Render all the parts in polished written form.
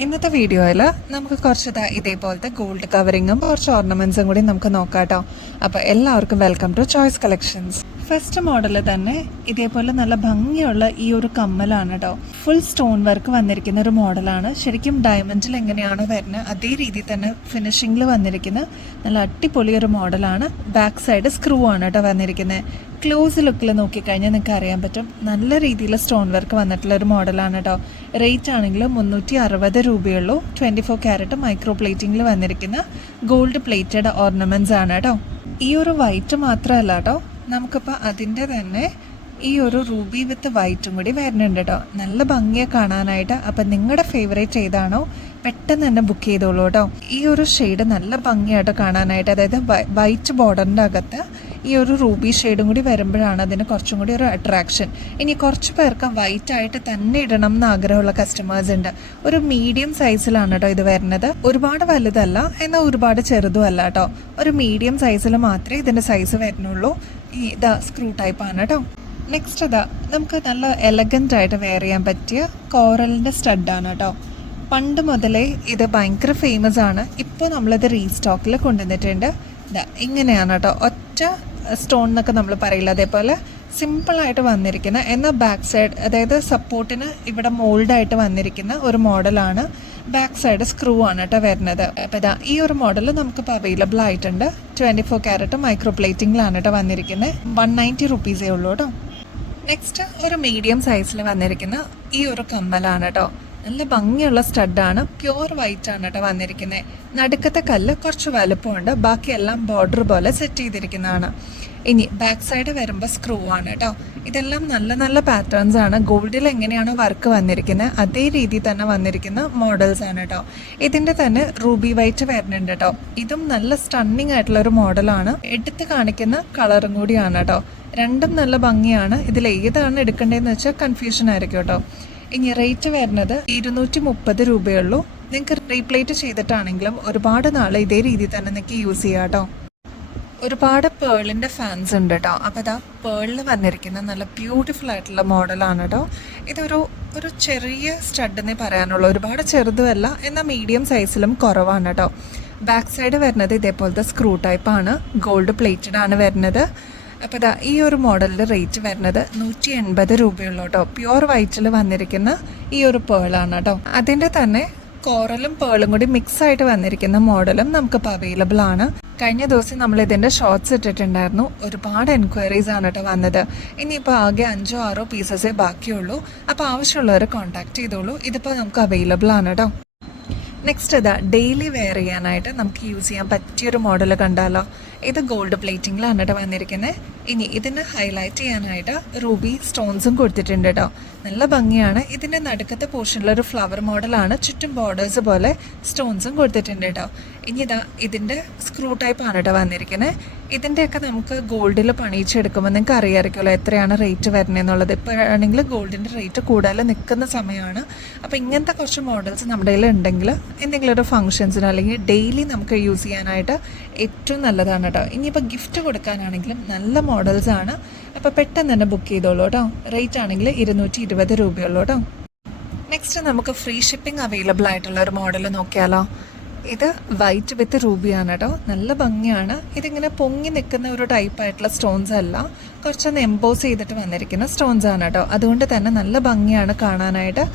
ഇന്നത്തെ വീഡിയോയിൽ നമുക്ക് കുറച്ച് ഇതേപോലത്തെ ഗോൾഡ് കവറിങ്ങും കുറച്ച് ഓർണമെന്റ്സും കൂടി നമുക്ക് നോക്കാം കേട്ടോ. അപ്പോൾ എല്ലാവർക്കും welcome to choice collections. First model തന്നെ ഇതേപോലെ നല്ല ഭംഗിയുള്ള ഈ ഒരു കമ്മലാണ് കേട്ടോ. ഫുൾ സ്റ്റോൺ വർക്ക് വന്നിരിക്കുന്ന ഒരു മോഡലാണ്. ശരിക്കും ഡയമണ്ടിൽ എങ്ങനെയാണോ വരുന്നത് അതേ രീതിയിൽ തന്നെ ഫിനിഷിങ്ങിൽ വന്നിരിക്കുന്ന നല്ല അടിപൊളി ഒരു മോഡലാണ്. ബാക്ക് സൈഡ് സ്ക്രൂ ആണ് കേട്ടോ വന്നിരിക്കുന്നത്. ക്ലോസ് ലുക്കിൽ നോക്കിക്കഴിഞ്ഞാൽ നിങ്ങൾക്ക് അറിയാൻ പറ്റും നല്ല രീതിയിൽ സ്റ്റോൺ വർക്ക് വന്നിട്ടുള്ള ഒരു മോഡലാണ് കേട്ടോ. റേറ്റ് ആണെങ്കിൽ 360 രൂപയുള്ളൂ. 24 ക്യാരറ്റ് മൈക്രോ പ്ലേറ്റിംഗിൽ വന്നിരിക്കുന്ന ഗോൾഡ് പ്ലേറ്റഡ് ഓർണമെന്റ്സ് ആണ് കേട്ടോ. ഈ ഒരു വൈറ്റ് മാത്രമല്ല കേട്ടോ, നമുക്കിപ്പോൾ അതിൻ്റെ തന്നെ ഈ ഒരു റൂബി വിത്ത് വൈറ്റും കൂടി വരുന്നുണ്ട് കേട്ടോ. നല്ല ഭംഗിയെ കാണാനായിട്ട്. അപ്പം നിങ്ങളുടെ ഫേവറേറ്റ് ഏതാണോ പെട്ടെന്ന് തന്നെ ബുക്ക് ചെയ്തോളൂ കേട്ടോ. ഈ ഒരു ഷെയ്ഡ് നല്ല ഭംഗിയായിട്ട് കാണാനായിട്ട്, അതായത് വൈറ്റ് ബോർഡറിൻ്റെ അകത്ത് ഈ ഒരു റൂബി ഷെയ്ഡും കൂടി വരുമ്പോഴാണ് അതിന് കുറച്ചും കൂടി ഒരു അട്രാക്ഷൻ. ഇനി കുറച്ച് പേർക്ക് വൈറ്റ് ആയിട്ട് തന്നെ ഇടണം എന്ന് ആഗ്രഹമുള്ള കസ്റ്റമേഴ്സ് ഉണ്ട്. ഒരു മീഡിയം സൈസിലാണ് കേട്ടോ ഇത് വരുന്നത്. ഒരുപാട് വലുതല്ല എന്നാൽ ഒരുപാട് ചെറുതും അല്ല കേട്ടോ. ഒരു മീഡിയം സൈസിൽ മാത്രമേ ഇതിൻ്റെ സൈസ് വരുന്നുള്ളൂ. ഇതാ സ്ക്രൂ ടൈപ്പ് ആണ് കേട്ടോ. നെക്സ്റ്റ് അതാ നമുക്ക് നല്ല എലഗൻ്റ് ആയിട്ട് വെയർ ചെയ്യാൻ പറ്റിയ കോറലിൻ്റെ സ്റ്റഡാണ് കേട്ടോ. പണ്ട് മുതലേ ഇത് ഭയങ്കര ഫേമസ് ആണ്. ഇപ്പോൾ നമ്മളത് റീസ്റ്റോക്കിൽ കൊണ്ടുവന്നിട്ടുണ്ട്. ഇതാ ഇങ്ങനെയാണ് കേട്ടോ. ഒറ്റ സ്റ്റോൺ എന്നൊക്കെ നമ്മൾ പറയില്ല, അതേപോലെ സിമ്പിളായിട്ട് വന്നിരിക്കുന്ന എന്നാൽ ബാക്ക് സൈഡ്, അതായത് സപ്പോർട്ടിന് ഇവിടെ മോൾഡായിട്ട് വന്നിരിക്കുന്ന ഒരു മോഡലാണ്. ബാക്ക് സൈഡ് സ്ക്രൂ ആണ് കേട്ടോ വരുന്നത്. അപ്പോൾ ഇതാ ഈ ഒരു മോഡൽ നമുക്കിപ്പോൾ അവൈലബിൾ ആയിട്ടുണ്ട്. 24 ക്യാരറ്റ് മൈക്രോ പ്ലേറ്റിംഗിലാണ് കേട്ടോ വന്നിരിക്കുന്നത്. 190 റുപ്പീസേ ഉള്ളൂ കേട്ടോ. നെക്സ്റ്റ് ഒരു മീഡിയം സൈസിൽ വന്നിരിക്കുന്ന ഈ ഒരു കമ്മലാണ് കേട്ടോ. നല്ല ഭംഗിയുള്ള സ്റ്റഡാണ്. പ്യുവർ വൈറ്റ് ആണ് കേട്ടോ വന്നിരിക്കുന്നത്. നടുക്കത്തെ കല്ല് കുറച്ച് വലുപ്പമുണ്ട്. ബാക്കിയെല്ലാം ബോർഡർ പോലെ സെറ്റ് ചെയ്തിരിക്കുന്നതാണ്. ഇനി ബാക്ക് സൈഡ് വരുമ്പോൾ സ്ക്രൂ ആണ് കേട്ടോ. ഇതെല്ലാം നല്ല നല്ല പാറ്റേൺസ് ആണ്. ഗോൾഡിൽ എങ്ങനെയാണോ വർക്ക് വന്നിരിക്കുന്നത് അതേ രീതിയിൽ തന്നെ വന്നിരിക്കുന്ന മോഡൽസ് ആണ് കേട്ടോ. ഇതിൻ്റെ തന്നെ റൂബി വൈറ്റ് വരുന്നുണ്ട് കേട്ടോ. ഇതും നല്ല സ്റ്റണ്ണിങ് ആയിട്ടുള്ള ഒരു മോഡലാണ്. എടുത്ത് കാണിക്കുന്ന കളറും കൂടിയാണ് കേട്ടോ. രണ്ടും നല്ല ഭംഗിയാണ്. ഇതിൽ ഏതാണ് എടുക്കേണ്ടതെന്ന് വെച്ചാൽ കൺഫ്യൂഷൻ ആയിരിക്കും കേട്ടോ. ഇനി റേറ്റ് വരുന്നത് 230 രൂപയുള്ളൂ. നിങ്ങൾക്ക് റീപ്ലേറ്റ് ചെയ്തിട്ടാണെങ്കിലും ഒരുപാട് നാൾ ഇതേ രീതിയിൽ തന്നെ നിങ്ങൾക്ക് യൂസ് ചെയ്യാം കേട്ടോ. ഒരുപാട് പേളിൻ്റെ ഫാൻസ് ഉണ്ട് കേട്ടോ. അപ്പോൾ ഇതാ പേളിൽ വന്നിരിക്കുന്ന നല്ല ബ്യൂട്ടിഫുൾ ആയിട്ടുള്ള മോഡലാണ് കേട്ടോ. ഇതൊരു ചെറിയ സ്റ്റഡെന്നേ പറയാനുള്ളൂ. ഒരുപാട് ചെറുതുമല്ല എന്നാൽ മീഡിയം സൈസിലും കുറവാണ് കേട്ടോ. ബാക്ക് സൈഡ് വരുന്നത് ഇതേപോലത്തെ സ്ക്രൂ ടൈപ്പാണ്. ഗോൾഡ് പ്ലേറ്റഡ് ആണ് വരുന്നത്. അപ്പോൾ ഇതാ ഈ ഒരു മോഡലിൻ്റെ റേറ്റ് വരുന്നത് 180 രൂപയുള്ളൂ കേട്ടോ. പ്യുവർ വൈറ്റിൽ വന്നിരിക്കുന്ന ഈ ഒരു പേളാണ് കേട്ടോ. അതിൻ്റെ തന്നെ കോറലും പേളും കൂടി മിക്സ് ആയിട്ട് വന്നിരിക്കുന്ന മോഡലും നമുക്കിപ്പോൾ അവൈലബിൾ ആണ്. കഴിഞ്ഞ ദിവസം നമ്മൾ ഇതിൻ്റെ ഷോർട്ട്സ് ഇട്ടിട്ടുണ്ടായിരുന്നു. ഒരുപാട് എൻക്വയറീസ് ആണ് കേട്ടോ വന്നത്. ഇനിയിപ്പോൾ ആകെ 5-6 പീസസേ ബാക്കിയുള്ളൂ. അപ്പോൾ ആവശ്യമുള്ളവരെ കോൺടാക്ട് ചെയ്തോളൂ. ഇതിപ്പോൾ നമുക്ക് അവൈലബിൾ ആണ് കേട്ടോ. നെക്സ്റ്റ് ഇതാ ഡെയിലി വെയർ ചെയ്യാനായിട്ട് നമുക്ക് യൂസ് ചെയ്യാൻ പറ്റിയൊരു മോഡൽ കണ്ടാലോ. ഇത് ഗോൾഡ് പ്ലേറ്റിംഗിലാണ് കേട്ടോ വന്നിരിക്കുന്നത്. ഇനി ഇതിന് ഹൈലൈറ്റ് ചെയ്യാനായിട്ട് റൂബി സ്റ്റോൺസും കൊടുത്തിട്ടുണ്ട് കേട്ടോ. നല്ല ഭംഗിയാണ്. ഇതിൻ്റെ നടുക്കത്തെ പോർഷനിലൊരു ഫ്ലവർ മോഡലാണ്. ചുറ്റും ബോർഡേഴ്സ് പോലെ സ്റ്റോൺസും കൊടുത്തിട്ടുണ്ട് കേട്ടോ. ഇനി ഇതാ ഇതിൻ്റെ സ്ക്രൂ ടൈപ്പ് ആണ് കേട്ടോ വന്നിരിക്കുന്നത്. ഇതിൻ്റെയൊക്കെ നമുക്ക് ഗോൾഡിൽ പണിയിച്ചെടുക്കുമ്പോൾ നിങ്ങൾക്ക് അറിയാമായിരിക്കുമല്ലോ എത്രയാണ് റേറ്റ് വരുന്നതെന്നുള്ളത്. ഇപ്പോഴാണെങ്കിൽ ഗോൾഡിൻ്റെ റേറ്റ് കൂടുതൽ നിൽക്കുന്ന സമയമാണ്. അപ്പോൾ ഇങ്ങനത്തെ കുറച്ച് മോഡൽസ് നമ്മുടെ കയ്യിൽ ഉണ്ടെങ്കിൽ എന്തെങ്കിലും ഒരു ഫംഗ്ഷൻസിന് അല്ലെങ്കിൽ ഡെയിലി നമുക്ക് യൂസ് ചെയ്യാനായിട്ട് ഏറ്റവും നല്ലതാണ് കേട്ടോ. ഇനിയിപ്പോൾ ഗിഫ്റ്റ് കൊടുക്കാനാണെങ്കിലും നല്ല മോഡൽസാണ്. അപ്പോൾ പെട്ടെന്ന് തന്നെ ബുക്ക് ചെയ്തോളൂ കേട്ടോ. റേറ്റ് ആണെങ്കിൽ 220 രൂപയുള്ളൂ കേട്ടോ. നെക്സ്റ്റ് നമുക്ക് ഫ്രീ ഷിപ്പിംഗ് അവൈലബിൾ ആയിട്ടുള്ള ഒരു മോഡൽ നോക്കിയാലോ. ഇത് വൈറ്റ് വിത്ത് റൂബിയാണ് കേട്ടോ. നല്ല ഭംഗിയാണ്. ഇതിങ്ങനെ പൊങ്ങി നിൽക്കുന്ന ഒരു ടൈപ്പായിട്ടുള്ള സ്റ്റോൺസ് അല്ല, കുറച്ചൊന്ന് എംബോസ് ചെയ്തിട്ട് വന്നിരിക്കുന്ന സ്റ്റോൺസ് ആണ് കേട്ടോ. അതുകൊണ്ട് തന്നെ നല്ല ഭംഗിയാണ് കാണാനായിട്ട്.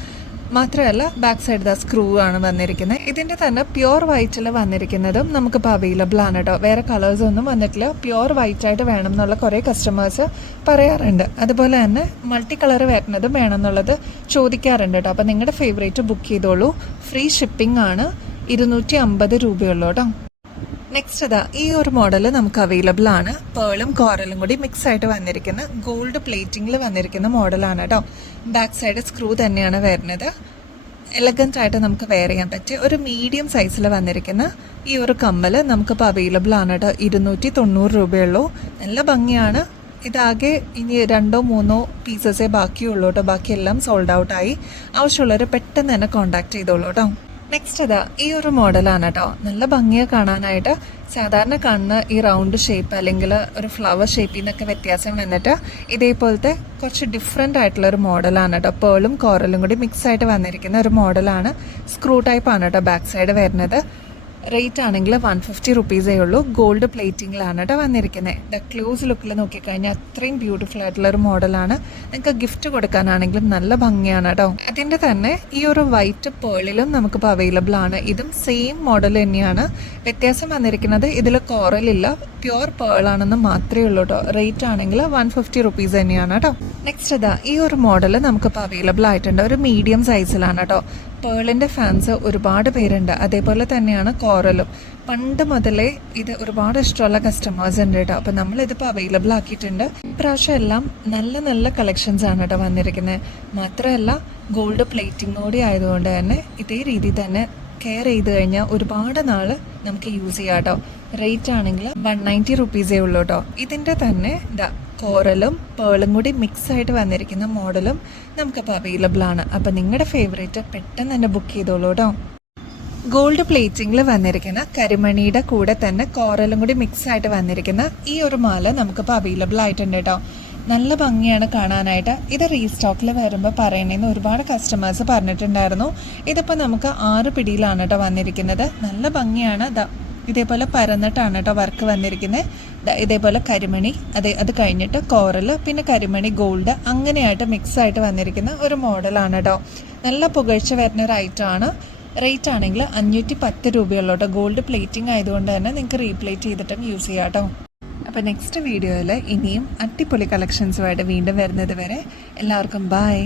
മാത്രമല്ല ബാക്ക് സൈഡ് സ്ക്രൂ ആണ് വന്നിരിക്കുന്നത്. ഇതിൻ്റെ തന്നെ പ്യുവർ വൈറ്റിൽ വന്നിരിക്കുന്നതും നമുക്കിപ്പോൾ അവൈലബിൾ ആണ് കേട്ടോ. വേറെ കളേഴ്സ് ഒന്നും വന്നിട്ടില്ല. പ്യുവർ വൈറ്റ് ആയിട്ട് വേണം എന്നുള്ള കുറേ കസ്റ്റമേഴ്സ് പറയാറുണ്ട്. അതുപോലെ തന്നെ മൾട്ടി കളർ വരുന്നതും വേണം എന്നുള്ളത് ചോദിക്കാറുണ്ട് കേട്ടോ. അപ്പോൾ നിങ്ങളുടെ ഫേവറേറ്റ് ബുക്ക് ചെയ്തോളൂ. ഫ്രീ ഷിപ്പിംഗ് ആണ്. 250 രൂപയുള്ളൂ കേട്ടോ. നെക്സ്റ്റ് ഇതാ ഈ ഒരു മോഡൽ നമുക്ക് അവൈലബിൾ ആണ്. പേളും കോറലും കൂടി മിക്സ് ആയിട്ട് വന്നിരിക്കുന്ന ഗോൾഡ് പ്ലേറ്റിംഗിൽ വന്നിരിക്കുന്ന മോഡലാണ് കേട്ടോ. ബാക്ക് സൈഡ് സ്ക്രൂ തന്നെയാണ് വരുന്നത്. എലഗൻ്റ് ആയിട്ട് നമുക്ക് വെയർ ചെയ്യാൻ പറ്റിയ ഒരു മീഡിയം സൈസിൽ വന്നിരിക്കുന്ന ഈ ഒരു കമ്മൽ നമുക്കിപ്പോൾ അവൈലബിൾ ആണ് കേട്ടോ. 290 രൂപയുള്ളൂ. നല്ല ഭംഗിയാണ്. ഇതാകെ ഇനി 2-3 പീസസേ ബാക്കിയുള്ളൂ കേട്ടോ. ബാക്കിയെല്ലാം സോൾഡ് ഔട്ടായി. ആവശ്യമുള്ളവർ പെട്ടെന്ന് തന്നെ കോൺടാക്ട് ചെയ്തോളൂ കേട്ടോ. നെക്സ്റ്റ് ഇതാ ഈ ഒരു മോഡലാണ് കേട്ടോ. നല്ല ഭംഗിയെ കാണാനായിട്ട്. സാധാരണ കാണുന്ന ഈ റൗണ്ട് ഷേപ്പ് അല്ലെങ്കിൽ ഒരു ഫ്ലവർ ഷേപ്പിൽ നിന്നൊക്കെ വ്യത്യാസം വന്നിട്ട് ഇതേപോലത്തെ കുറച്ച് ഡിഫറെൻ്റ് ആയിട്ടുള്ള ഒരു മോഡലാണ് കേട്ടോ. പേളും കോറലും കൂടി മിക്സ് ആയിട്ട് വന്നിരിക്കുന്ന ഒരു മോഡലാണ്. സ്ക്രൂ ടൈപ്പ് ആണ് കേട്ടോ ബാക്ക് സൈഡ് വരുന്നത്. റേറ്റ് ആണെങ്കിൽ 150 റുപ്പീസേ ഉള്ളൂ. ഗോൾഡ് പ്ലേറ്റിങ്ങിലാണ് കേട്ടോ വന്നിരിക്കുന്നത്. ദ ക്ലോസ് ലുക്കിൽ നോക്കിക്കഴിഞ്ഞാൽ അത്രയും ബ്യൂട്ടിഫുൾ ആയിട്ടുള്ള ഒരു മോഡലാണ്. നിങ്ങൾക്ക് ഗിഫ്റ്റ് കൊടുക്കാനാണെങ്കിലും നല്ല ഭംഗിയാണ് കേട്ടോ. അതിൻ്റെ തന്നെ ഈ ഒരു വൈറ്റ് പേളിലും നമുക്കിപ്പോൾ അവൈലബിൾ ആണ്. ഇതും സെയിം മോഡൽ തന്നെയാണ്. വ്യത്യാസം വന്നിരിക്കുന്നത് ഇതിൽ കോറലില്ല, പ്യുവർ പേളാണെന്ന് മാത്രമേ ഉള്ളൂ കേട്ടോ. റേറ്റ് ആണെങ്കിൽ 150 റുപ്പീസ് തന്നെയാണ് കേട്ടോ. നെക്സ്റ്റ് ഇതാ ഈ ഒരു മോഡൽ നമുക്കിപ്പോൾ അവൈലബിൾ ആയിട്ടുണ്ട്. ഒരു മീഡിയം സൈസിലാണ് കേട്ടോ. പേളിൻ്റെ ഫാൻസ് ഒരുപാട് പേരുണ്ട്. അതേപോലെ തന്നെയാണ് കോറലും. പണ്ട് മുതലേ ഇത് ഒരുപാട് ഇഷ്ടമുള്ള കസ്റ്റമേഴ്സ് ഉണ്ട് കേട്ടോ. അപ്പോൾ നമ്മളിതിപ്പോൾ അവൈലബിൾ ആക്കിയിട്ടുണ്ട്. ഇപ്രാവശ്യം എല്ലാം നല്ല നല്ല കളക്ഷൻസ് ആണ് കേട്ടോ വന്നിരിക്കുന്നത്. മാത്രമല്ല ഗോൾഡ് പ്ലേറ്റിംഗ് കൂടി ആയതുകൊണ്ട് തന്നെ ഇതേ രീതിയിൽ തന്നെ കെയർ ചെയ്ത് കഴിഞ്ഞാൽ ഒരുപാട് നാൾ നമുക്ക് യൂസ് ചെയ്യാം കേട്ടോ. റേറ്റ് ആണെങ്കിൽ 190 റുപ്പീസേ ഉള്ളൂ കേട്ടോ. ഇതിൻ്റെ തന്നെ ഇതാ കോറലും പേളും കൂടി മിക്സ് ആയിട്ട് വന്നിരിക്കുന്ന മോഡലും നമുക്കപ്പോൾ അവൈലബിൾ ആണ്. അപ്പോൾ നിങ്ങളുടെ ഫേവറേറ്റ് പെട്ടെന്ന് തന്നെ ബുക്ക് ചെയ്തോളൂ കേട്ടോ. ഗോൾഡ് പ്ലേറ്റിങ്ങിൽ വന്നിരിക്കുന്ന കരിമണിയുടെ കൂടെ തന്നെ കോറലും കൂടി മിക്സ് ആയിട്ട് വന്നിരിക്കുന്ന ഈ ഒരു മാല നമുക്കിപ്പോൾ അവൈലബിൾ ആയിട്ടുണ്ട് കേട്ടോ. നല്ല ഭംഗിയാണ് കാണാനായിട്ട്. ഇത് റീസ്റ്റോക്കിൽ വരുമ്പോൾ പറയണേന്ന് ഒരുപാട് കസ്റ്റമേഴ്സ് പറഞ്ഞിട്ടുണ്ടായിരുന്നു. ഇതിപ്പോൾ നമുക്ക് 6 പിടിയിലാണ് കേട്ടോ വന്നിരിക്കുന്നത്. നല്ല ഭംഗിയാണ്. ഇതേപോലെ പരന്നിട്ടാണ് കേട്ടോ വർക്ക് വന്നിരിക്കുന്നത്. ഇതേപോലെ കരിമണി, അത് കഴിഞ്ഞിട്ട് കോറൽ, പിന്നെ കരിമണി ഗോൾഡ്, അങ്ങനെയായിട്ട് മിക്സ് ആയിട്ട് വന്നിരിക്കുന്ന ഒരു മോഡലാണ് കേട്ടോ. നല്ല പുകഴ്ച വരുന്ന ഒരു ഐറ്റമാണ്. റേറ്റ് ആണെങ്കിൽ 510 രൂപയുള്ളൂ കേട്ടോ. ഗോൾഡ് പ്ലേറ്റിംഗ് ആയതുകൊണ്ട് തന്നെ നിങ്ങൾക്ക് റീപ്ലേറ്റ് ചെയ്തിട്ടും യൂസ് ചെയ്യാം കേട്ടോ. അപ്പോൾ നെക്സ്റ്റ് വീഡിയോയിൽ ഇനിയും അടിപൊളി കളക്ഷൻസുമായിട്ട് വീണ്ടും വരുന്നത് വരെ എല്ലാവർക്കും ബൈ.